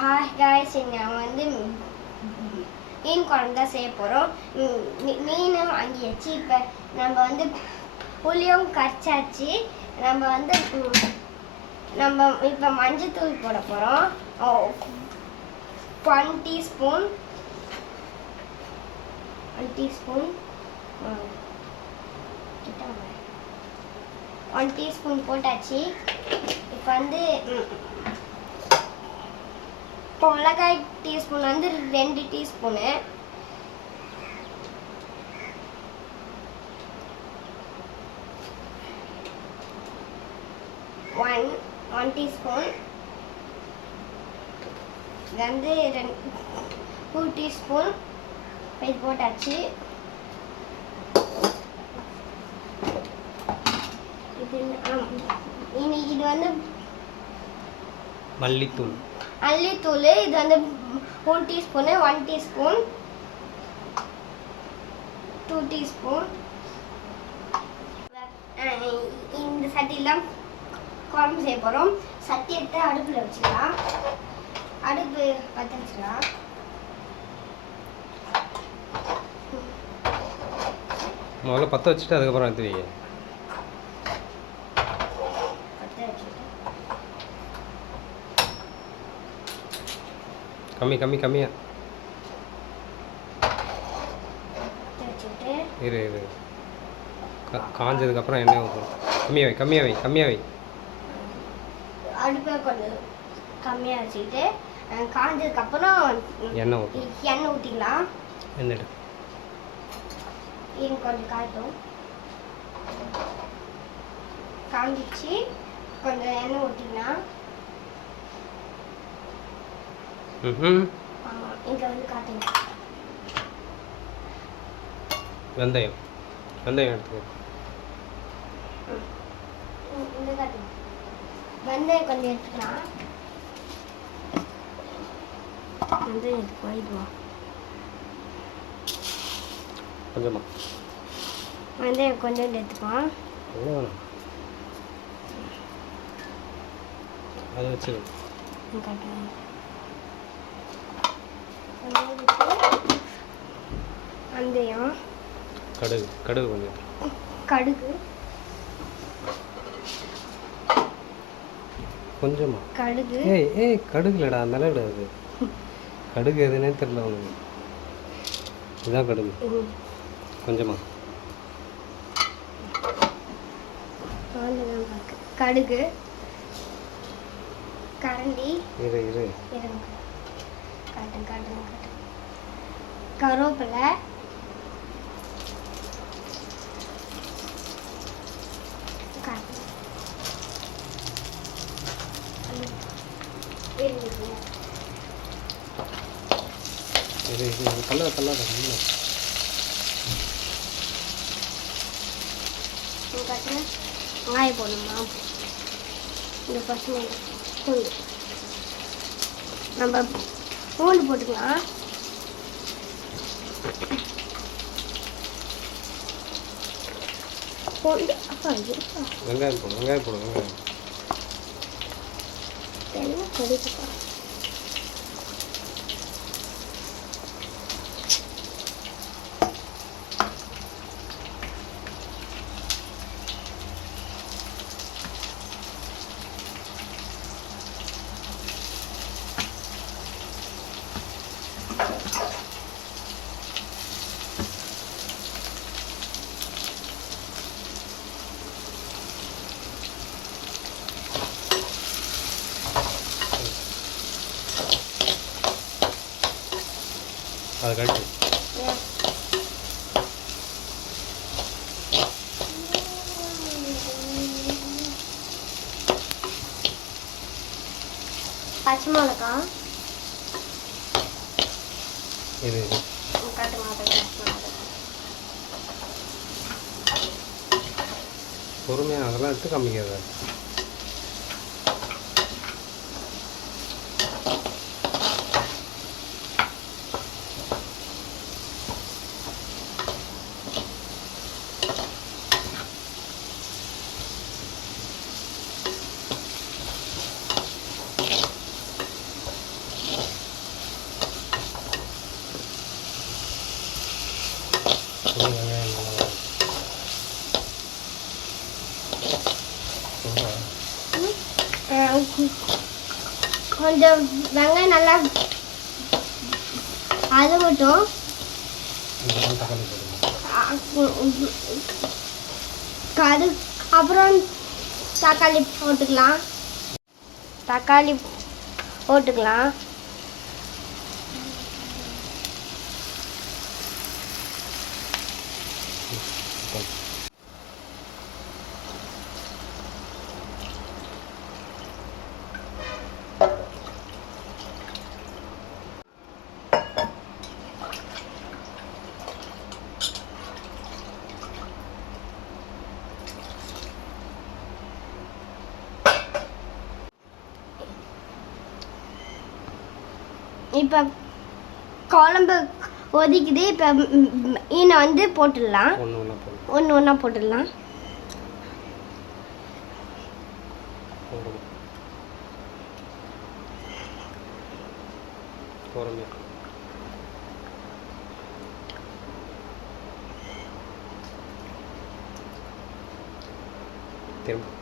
Hi guys, நான் வந்து மீன் குழம்பு தான் செய்ய போகிறோம். மீனும் வாங்கியாச்சு. இப்போ நம்ம வந்து புளியும் கரைச்சாச்சு. நம்ம இப்போ மஞ்சத்தூள் போட போகிறோம். 1 டீஸ்பூன் 1 டீஸ்பூன் போட்டாச்சு. இப்போ வந்து மிளகாய் டீஸ்பூன் வந்து 2 டீஸ்பூனு, ஒன் டீஸ்பூன் வந்து 2 டீஸ்பூன் இது போட்டாச்சு. இது வந்து மல்லித்தூள் இது வந்து 1 டீஸ்பூனு, 1 டீஸ்பூன், 2 டீஸ்பூன். இந்த சட்டிலாம் குழம்பு செய்ய போகிறோம். சட்டி எடுத்து அடுப்பில் வச்சுக்கலாம். அடுப்பு பற்ற வச்சுக்கலாம். முதல்ல பற்ற வச்சுட்டு அதுக்கப்புறம் எடுத்து வைங்க. கம்மியா இரு காஞ்சதுக்கப்புறம் எண்ணெய் ஊற்றணும். கம்மியாக வை. அடுப்பை கொஞ்சம் கம்மியாக வச்சுக்கிட்டு காஞ்சதுக்கப்புறம் எண்ணெய் ஊற்றிக்கலாம். எண்ணெய் இது கொஞ்சம் காய்ட்டும். காஞ்சிச்சு. கொஞ்சம் எண்ணெய் ஊற்றிக்கலாம். இங்கே வந்து காட்டுங்க. வெந்தயம் எடுத்துக்கோ. இங்கே காட்டுங்க. வெந்தயம் கொஞ்சம் எடுத்துக்கலாம். வெந்தயம் எடுத்துக்கோ. இதுவா கொஞ்சமா வெந்தயம் கொஞ்சம் எடுத்துக்கலாம். அதை வச்சு வெந்தயம், கடுகு கொஞ்சம் கொஞ்சமா கடுகுலடா மிளகுடா. அது கடுகு எதுனே தெரியல உனக்கு. இதுதான் கடுகு. கொஞ்சமா கடுகு கரண்டி. இரு காட்டுங்க. கருவேப்பிலை, கல்லாத வெங்காயம் போடணுமா? இந்த பசுமை பூண்டு நம்ம பூண்டு போட்டுக்கலாம். பூண்டு வெங்காயம் போடு. எல்லாம் கொதிப்பா. அதை கழிச்சு பச்சை மிளகா பொறுமையாக அதெல்லாம் எடுத்து காமிக்காத. கொஞ்சம் வெங்காயம் நல்லா அது மட்டும் தக்காளி போடுங்க. அது அப்புறம் தக்காளி போட்டுக்கலாம். தக்காளி போட்டுக்கலாம். இப்போ குழம்பு ஒதிக்குது. இப்போ மீனை வந்து போட்டுடலாம். ஒன்று ஒன்றா போட்டுடலாம். திரும்ப